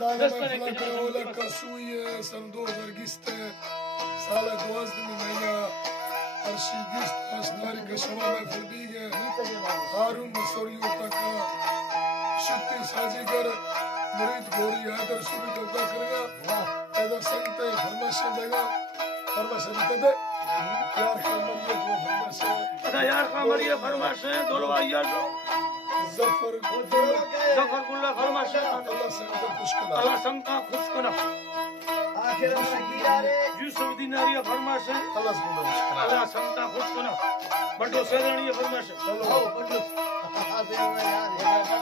दादा मैं फला कसूये सन 2020 साल 12 महीना अर्शी गिस्त अस्तारी के शमा में फलबीगे हारून मसोरियों तक शक्ति साजीगर मुरीद गोरी हैदर सुरी टोका करेगा ऐसा संत फरमाइश देगा फरमाइश देते यार कमरिए फरमाइश दोलवाइया जो जफर गुल्ला फरमाइश अल्लाह संता खुश करा आखिर में गिरा रे यूसुफ दिनारिया फरमाइश अल्लाह संता खुश करा बड़ो सेरणिया फरमाइश चलो बड़ो यार